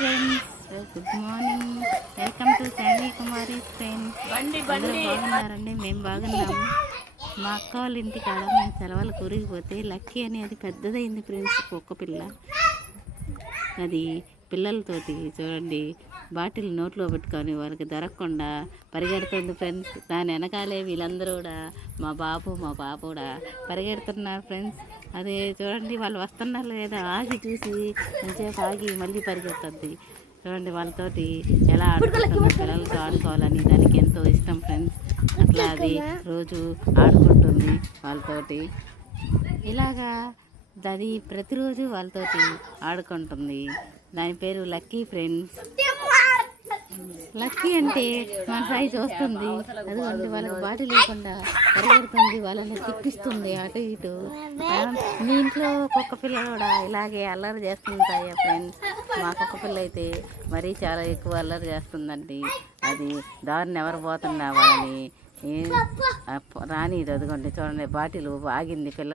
Friends, good morning. Welcome to Shanvi Kumari friends. అందరూ బాగున్నారండి? మేము బాగున్నాము. మా అక్క వాళ్ళ ఇంటికాడ మేము సెలవులు కూరిగిపోతే లక్కీ అనేది పెద్దదైంది ఫ్రెండ్స్. కుక్క పిల్ల అది పిల్లలతోటి చూడండి బాటిల్ నోట్లో పెట్టుకొని వాళ్ళకి దొరకకుండా పరిగెడుతుంది ఫ్రెండ్స్. దాని వెనకాలే వీళ్ళందరూ కూడా మా బాబు కూడా పరిగెడుతున్నారు ఫ్రెండ్స్. అదే చూడండి వాళ్ళు వస్తున్నారు లేదా ఆగి చూసి కొంచెంసేపు ఆగి మళ్ళీ పరిగెడుతుంది. చూడండి వాళ్ళతోటి ఎలా ఆడుకుంటుంది, పిల్లలతో ఆడుకోవాలని దానికి ఎంతో ఇష్టం ఫ్రెండ్స్. అట్లా అది రోజు ఆడుకుంటుంది వాళ్ళతోటి. ఇలాగా అది ప్రతిరోజు వాళ్ళతోటి ఆడుకుంటుంది. దాని పేరు లక్కీ ఫ్రెండ్స్. లక్కీ అంటే మన సైజ్ వస్తుంది, అదిగోండి వాళ్ళకి బాటి లేకుండా పరిగెడుతుంది, వాళ్ళని తిప్పిస్తుంది అటు ఇటు. మీ ఇంట్లో కుక్క పిల్ల కూడా ఇలాగే అల్లరి చేస్తుంటాయా ఫ్రెండ్స్? మా కుక్క పిల్ల అయితే మరీ చాలా ఎక్కువ అల్లరి చేస్తుందండి. అది దారిని ఎవరు పోతున్నా వాళ్ళని రాని. అదిగోండి చూడండి బాటిల్ ఆగింది పిల్ల.